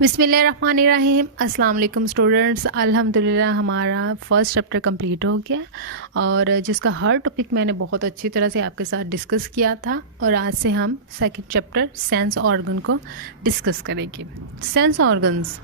बिस्मिल्लाहिर्रहमानिर्रहीम। अस्सलाम वालेकुम स्टूडेंट्स। अल्हम्दुलिल्लाह हमारा फर्स्ट चैप्टर कंप्लीट हो गया और जिसका हर टॉपिक मैंने बहुत अच्छी तरह से आपके साथ डिस्कस किया था और आज से हम सेकंड चैप्टर सेंस ऑर्गन को डिस्कस करेंगे। सेंस ऑर्गन्स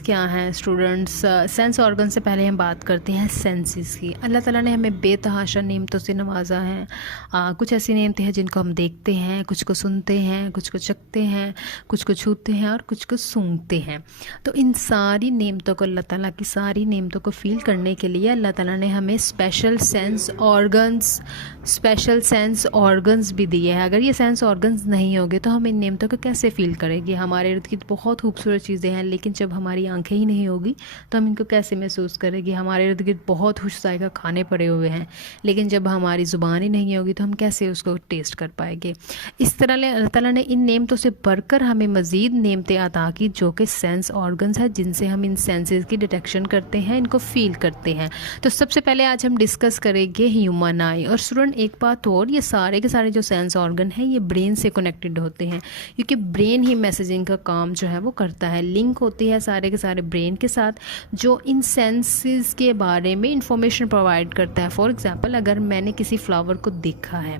क्या हैं स्टूडेंट्स? सेंस ऑर्गन से पहले हम बात करते हैं सेंसेस की। अल्लाह ताला ने हमें बेतहाशा नेमतों से नवाजा है। कुछ ऐसी नेमतें हैं जिनको हम देखते हैं, कुछ को सुनते हैं, कुछ को चखते हैं, कुछ को छूते हैं और कुछ को सूंघते हैं। तो इन सारी नेमतों को, अल्लाह ताला की सारी नेमतों को फील करने के लिए अल्लाह ताला ने हमें स्पेशल सेंस ऑर्गन्स भी दिए हैं। अगर ये सेंस ऑर्गन्स नहीं होंगे तो हम इन नेमतों को कैसे फील करेंगे? हमारे इर्द गिर्द बहुत खूबसूरत चीज़ें हैं, लेकिन जब हमारी आंखें ही नहीं होगी तो हम इनको कैसे महसूस करेंगे? हमारे इर्द गिर्द बहुत खुश जायका खाने पड़े हुए हैं, लेकिन जब हमारी ज़ुबान ही नहीं होगी तो हम कैसे उसको टेस्ट कर पाएंगे? इस तरह अल्लाह ताला ने इन नेमतों से बढ़कर हमें मज़ीद नेमतें अता की जो कि सेंस ऑर्गन्स है, जिनसे हम इन सेंसेस की डिटेक्शन करते हैं, इनको फील करते हैं। तो सबसे पहले आज हम डिस्कस करेंगे ह्यूमन आई। और स्टूडेंट एक बात और, ये सारे के सारे जो सेंस ऑर्गन हैं ये ब्रेन से कनेक्टेड होते हैं, क्योंकि ब्रेन ही मैसेजिंग का काम जो है वो करता है, लिंक होती है सारे के सारे ब्रेन के साथ, जो इन सेंसेस के बारे में इंफॉर्मेशन प्रोवाइड करता है। फॉर एग्जांपल, अगर मैंने किसी फ्लावर को देखा है,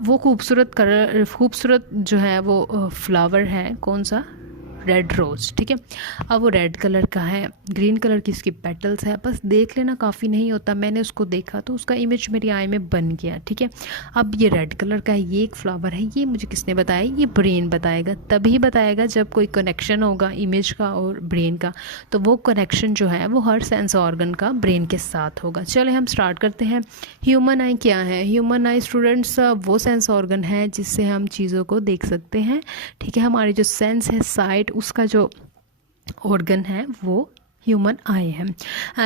वो खूबसूरत जो है वो फ्लावर है, कौन सा? रेड रोज़, ठीक है। अब वो रेड कलर का है, ग्रीन कलर की इसकी पेटल्स है, बस देख लेना काफ़ी नहीं होता। मैंने उसको देखा तो उसका इमेज मेरी आई में बन गया, ठीक है। अब ये रेड कलर का है, ये एक फ्लावर है, ये मुझे किसने बताया? ये ब्रेन बताएगा। तभी बताएगा जब कोई कनेक्शन होगा इमेज का और ब्रेन का, तो वो कनेक्शन जो है वो हर सेंस ऑर्गन का ब्रेन के साथ होगा। चले हम स्टार्ट करते हैं। ह्यूमन आई क्या है? ह्यूमन आई स्टूडेंट्स वो सेंस ऑर्गन है जिससे हम चीज़ों को देख सकते हैं, ठीक है। हमारी जो सेंस है साइट, उसका जो ऑर्गन है वो ह्यूमन आई है।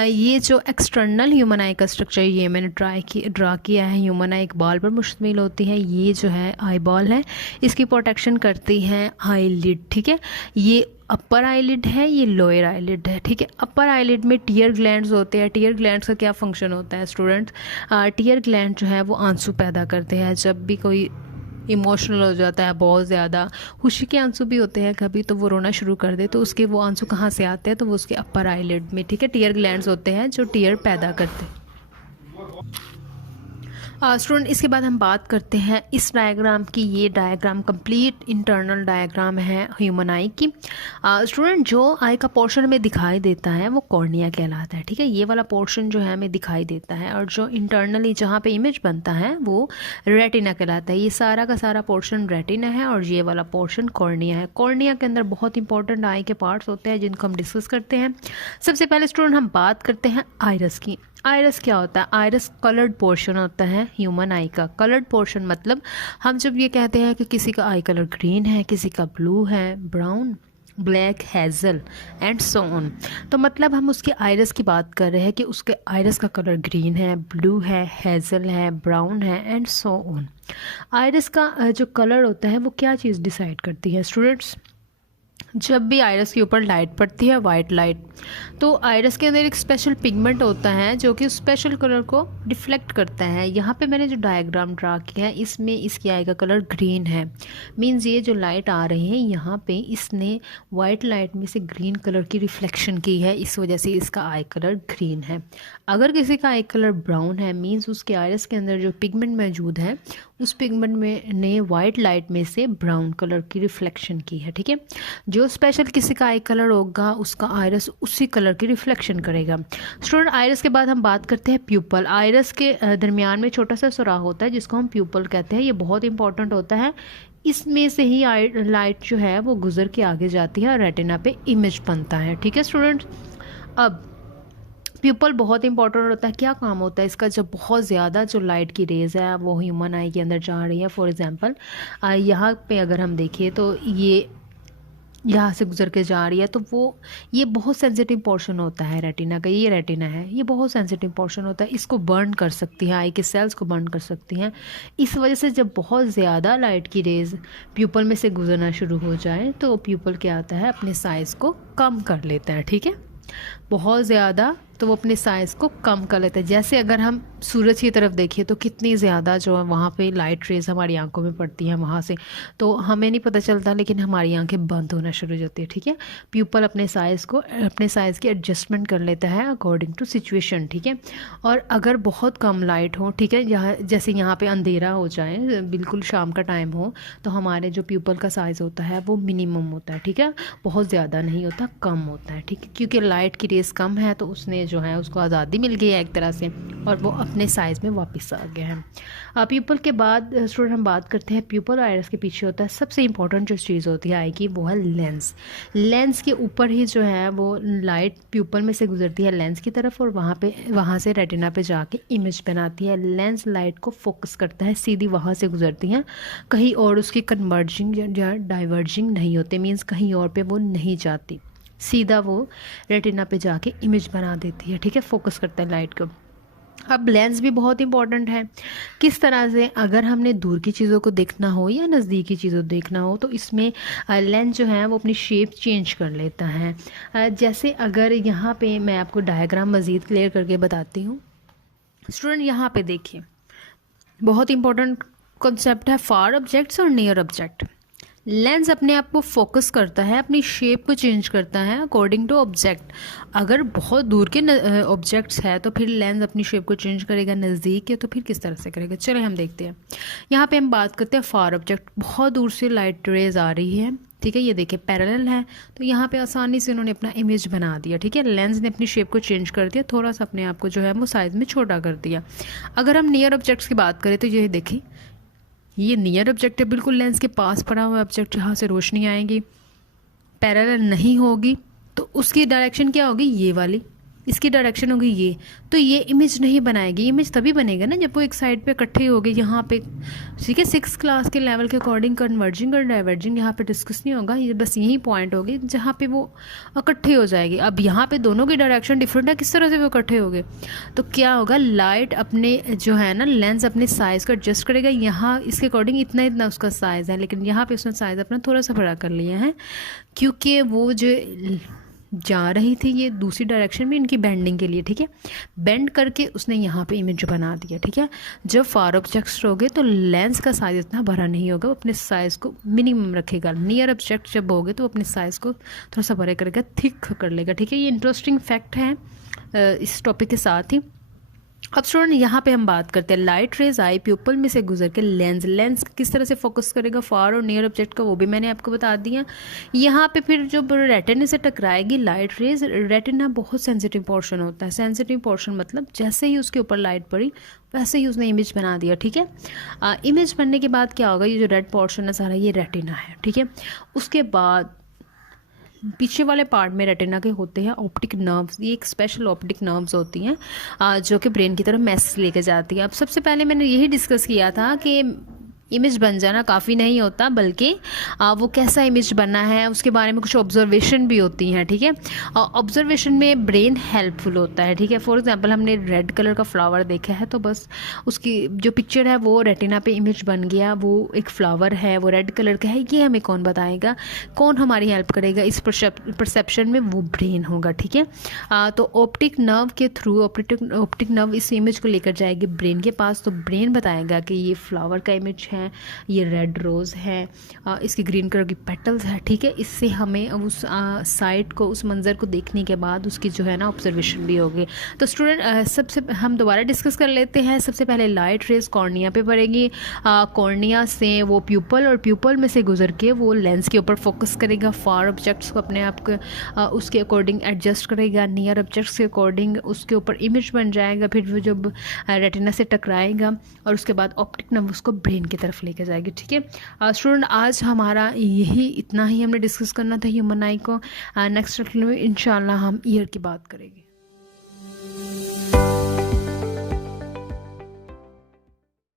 ये जो एक्सटर्नल ह्यूमन आई का स्ट्रक्चर ये मैंने ड्रा किया है। ह्यूमन आई एक बॉल पर मुश्तमिल होती है। ये जो है आई बॉल है, इसकी प्रोटेक्शन करती है आई लिड, ठीक है। ये अपर आईलिड है, ये लोअर आईलिड है, ठीक है। अपर आईलिड में टीयर ग्लैंड्स होते हैं। टीयर ग्लैंड्स का क्या फंक्शन होता है स्टूडेंट्स? टीयर ग्लैंड जो है वो आंसू पैदा करते हैं। जब भी कोई इमोशनल हो जाता है, बहुत ज़्यादा खुशी के आंसू भी होते हैं कभी, तो वो रोना शुरू कर दे, तो उसके वो आंसू कहाँ से आते हैं? तो वो उसके अपर आईलिड में, ठीक है। टीयर ग्लैंड्स होते हैं जो टीयर पैदा करते हैं। स्टूडेंट इसके बाद हम बात करते हैं इस डायग्राम की। ये डायग्राम कंप्लीट इंटरनल डायग्राम है ह्यूमन आई की। स्टूडेंट जो आई का पोर्शन हमें दिखाई देता है वो कॉर्निया कहलाता है, ठीक है। ये वाला पोर्शन जो है हमें दिखाई देता है, और जो इंटरनली जहाँ पे इमेज बनता है वो रेटिना कहलाता है। ये सारा का सारा पोर्शन रेटिना है और ये वाला पोर्शन कॉर्निया है। कॉर्निया के अंदर बहुत इंपॉर्टेंट आई के पार्ट्स होते हैं जिनको हम डिस्कस करते हैं। सबसे पहले स्टूडेंट हम बात करते हैं आइरस की। आइरस क्या होता है? आइरस कलर्ड पोर्शन होता है ह्यूमन आई का। कलर्ड पोर्शन मतलब हम जब ये कहते हैं कि किसी का आई कलर ग्रीन है, किसी का ब्लू है, brown, black, Hazel and so on, तो मतलब हम उसके आइरस की बात कर रहे हैं कि उसके आइरस का कलर ग्रीन है, ब्लू है, हेज़ल है, ब्राउन है एंड सो ऑन। आइरस का जो कलर होता है वो क्या चीज़ डिसाइड करती है स्टूडेंट्स? जब भी आइरस के ऊपर लाइट पड़ती है, वाइट लाइट, तो आइरस के अंदर एक स्पेशल पिगमेंट होता है जो कि स्पेशल कलर को रिफ्लेक्ट करता है। यहाँ पे मैंने जो डायग्राम ड्रा किया है इसमें इसकी आई का कलर ग्रीन है। मींस ये जो लाइट आ रही है यहाँ पे इसने वाइट लाइट में से ग्रीन कलर की रिफ्लेक्शन की है, इस वजह से इसका आई कलर ग्रीन है। अगर किसी का आई कलर ब्राउन है, मीन्स उसके आइरस के अंदर जो पिगमेंट मौजूद है उस पिगमेंट में ने वाइट लाइट में से ब्राउन कलर की रिफ्लेक्शन की है, ठीक है। जो स्पेशल किसी का आई कलर होगा उसका आइरस उसी कलर की रिफ्लेक्शन करेगा। स्टूडेंट आइरस के बाद हम बात करते हैं प्यूपल। आइरस के दरमियान में छोटा सा सुराख होता है जिसको हम प्यूपल कहते हैं। ये बहुत इंपॉर्टेंट होता है, इसमें से ही लाइट जो है वो गुजर के आगे जाती है और रेटिना पे इमेज बनता है, ठीक है स्टूडेंट। अब प्यूपल बहुत इंपॉर्टेंट होता है। क्या काम होता है इसका? जब बहुत ज़्यादा जो लाइट की रेज़ है वो ह्यूमन आई के अंदर जा रही है, फॉर एग्जांपल यहाँ पे अगर हम देखें तो ये यहाँ से गुजर के जा रही है, तो वो ये बहुत सेंसिटिव पोर्शन होता है रेटिना का। ये रेटिना है, ये बहुत सेंसिटिव पोर्शन होता है, इसको बर्न कर सकती है, आई के सेल्स को बर्न कर सकती हैं। इस वजह से जब बहुत ज़्यादा लाइट की रेज़ प्यूपल में से गुजरना शुरू हो जाए तो प्यूपल क्या आता है, अपने साइज़ को कम कर लेता है, ठीक है। बहुत ज़्यादा तो वो अपने साइज़ को कम कर लेता है। जैसे अगर हम सूरज की तरफ देखिए तो कितनी ज़्यादा जो है वहाँ पे लाइट रेज़ हमारी आंखों में पड़ती हैं वहाँ से, तो हमें नहीं पता चलता, लेकिन हमारी आंखें बंद होना शुरू हो जाती है। ठीक है, प्यूपल अपने साइज़ की एडजस्टमेंट कर लेता है अकॉर्डिंग टू सिचुएशन। ठीक है, और अगर बहुत कम लाइट हो, ठीक है, जैसे यहाँ पे अंधेरा हो जाए, बिल्कुल शाम का टाइम हो, तो हमारे जो प्यूपल का साइज़ होता है वो मिनिमम होता है। ठीक है, बहुत ज़्यादा नहीं होता, कम होता है। ठीक है, क्योंकि लाइट की रेस कम है तो उसने जो है उसको आज़ादी मिल गई है एक तरह से, और वो अपने साइज़ में वापस आ गया है। प्यूपल के बाद स्टूडेंट हम बात करते हैं प्यूपल और आइरिस के पीछे होता है सबसे इंपॉर्टेंट जो चीज़ होती है आई की, वो है लेंस। लेंस के ऊपर ही जो है वो लाइट प्यूपल में से गुजरती है लेंस की तरफ, और वहाँ से रेटिना पे जाके इमेज बनाती है। लेंस लाइट को फोकस करता है, सीधी वहाँ से गुजरती हैं, कहीं और उसकी कन्वर्जिंग या डाइवर्जिंग नहीं होते, मीन्स कहीं और पे वो नहीं जाती, सीधा वो रेटिना पे जाके इमेज बना देती है। ठीक है, फोकस करता है लाइट को। अब लेंस भी बहुत इंपॉर्टेंट है। किस तरह से, अगर हमने दूर की चीज़ों को देखना हो या नज़दीकी चीज़ों को देखना हो तो इसमें लेंस जो है वो अपनी शेप चेंज कर लेता है। जैसे अगर यहाँ पे मैं आपको डायग्राम मज़ीद क्लियर करके बताती हूँ। स्टूडेंट यहाँ पे देखिए, बहुत इंपॉर्टेंट कॉन्सेप्ट है फार ऑब्जेक्ट्स और नियर ऑब्जेक्ट। लेंस अपने आप को फोकस करता है, अपनी शेप को चेंज करता है अकॉर्डिंग टू ऑब्जेक्ट। अगर बहुत दूर के ऑब्जेक्ट्स है तो फिर लेंस अपनी शेप को चेंज करेगा, नज़दीक है तो फिर किस तरह से करेगा, चलिए हम देखते हैं। यहाँ पे हम बात करते हैं फार ऑब्जेक्ट। बहुत दूर से लाइट रेज आ रही है, ठीक है, ये देखिए पैरेलल है, तो यहाँ पे आसानी से उन्होंने अपना इमेज बना दिया। ठीक है, लेंस ने अपनी शेप को चेंज कर दिया, थोड़ा सा अपने आप को जो है वो साइज़ में छोटा कर दिया। अगर हम नियर ऑब्जेक्ट्स की बात करें तो ये देखिए, ये नियर ऑब्जेक्ट है, बिल्कुल लेंस के पास पड़ा हुआ ऑब्जेक्ट, जहाँ से रोशनी आएगी, पैरेलल नहीं होगी तो उसकी डायरेक्शन क्या होगी, ये वाली, इसकी डायरेक्शन होगी ये, तो ये इमेज नहीं बनाएगी। इमेज तभी बनेगा ना जब वो एक साइड पे इकट्ठे हो गए यहाँ पे। ठीक है, 6th क्लास के लेवल के अकॉर्डिंग कन्वर्जिंग और डाइवर्जिंग यहाँ पे डिस्कस नहीं होगा, ये बस यही पॉइंट होगी जहाँ पे वो इकट्ठे हो जाएगी। अब यहाँ पे दोनों की डायरेक्शन डिफरेंट है, किस तरह से वो इकट्ठे हो गए, तो क्या होगा, लाइट अपने जो है ना, लेंस अपने साइज़ को एडजस्ट करेगा। यहाँ इसके अकॉर्डिंग इतना इतना उसका साइज़ है, लेकिन यहाँ पे उसने साइज़ अपना थोड़ा सा बड़ा कर लिया है, क्योंकि वो जो जा रही थी ये दूसरी डायरेक्शन में इनकी बेंडिंग के लिए। ठीक है, बेंड करके उसने यहाँ पे इमेज बना दिया। ठीक है, जब फार ऑब्जेक्ट्स होगे तो लेंस का साइज़ इतना बड़ा नहीं होगा, वो अपने साइज़ को मिनिमम रखेगा। नियर ऑब्जेक्ट जब होगे तो अपने साइज़ को थोड़ा सा बड़े करेगा, थिक कर लेगा। ठीक है, ये इंटरेस्टिंग फैक्ट है इस टॉपिक के साथ ही। अब स्टूडेंट यहाँ पे हम बात करते हैं लाइट रेज आई प्यूपल में से गुजर के लेंस किस तरह से फोकस करेगा फार और नियर ऑब्जेक्ट का, वो भी मैंने आपको बता दिया। यहाँ पे फिर जब रेटिना से टकराएगी लाइट रेज, रेटिना बहुत सेंसिटिव पोर्शन होता है। सेंसिटिव पोर्शन मतलब जैसे ही उसके ऊपर लाइट पड़ी वैसे ही उसने इमेज बना दिया। ठीक है, इमेज बनने के बाद क्या होगा, ये जो रेड पोर्शन है सारा ये रेटिना है। ठीक है, उसके बाद पीछे वाले पार्ट में रेटिना के होते हैं ऑप्टिक नर्व्स। ये एक स्पेशल ऑप्टिक नर्व्स होती हैं जो कि ब्रेन की तरफ मैसेज लेके जाती है। अब सबसे पहले मैंने यही डिस्कस किया था कि इमेज बन जाना काफ़ी नहीं होता, बल्कि वो कैसा इमेज बनना है उसके बारे में कुछ ऑब्जर्वेशन भी होती हैं। ठीक है, ऑब्जर्वेशन में ब्रेन हेल्पफुल होता है। ठीक है, फॉर एग्जांपल हमने रेड कलर का फ्लावर देखा है तो बस उसकी जो पिक्चर है वो रेटिना पे इमेज बन गया, वो एक फ्लावर है, वो रेड कलर का है, ये हमें कौन बताएगा, कौन हमारी हेल्प करेगा इस परसेप्शन में, वो ब्रेन होगा। ठीक है, तो ऑप्टिक नर्व के थ्रू ऑप्टिक नर्व इस इमेज को लेकर जाएगी ब्रेन के पास, तो ब्रेन बताएगा कि ये फ्लावर का इमेज है, ये रेड रोज़ है, इसकी ग्रीन कलर की पेटल्स है। ठीक है, इससे हमें उस साइट को, उस मंज़र को देखने के बाद उसकी जो है ना ऑब्जर्वेशन भी होगी। तो स्टूडेंट सबसे हम दोबारा डिस्कस कर लेते हैं। सबसे पहले लाइट रेज कॉर्निया पे पड़ेगी, कॉर्निया से वो प्यूपल, और प्यूपल में से गुजर के वो लेंस के ऊपर फोकस करेगा, फार ऑब्जेक्ट्स को अपने आप को उसके अकॉर्डिंग एडजस्ट करेगा, नियर ऑब्जेक्ट्स के अकॉर्डिंग उसके ऊपर इमेज बन जाएगा, फिर वो जब रेटिना से टकराएगा और उसके बाद ऑप्टिक नर्व उसको ब्रेन की तरफ लेके जाएगी। ठीक है स्टूडेंट, आज हमारा यही इतना ही हमने डिस्कस करना था ह्यूमन आई को। नेक्स्ट में इंशाल्लाह हम ईयर की बात करेंगे।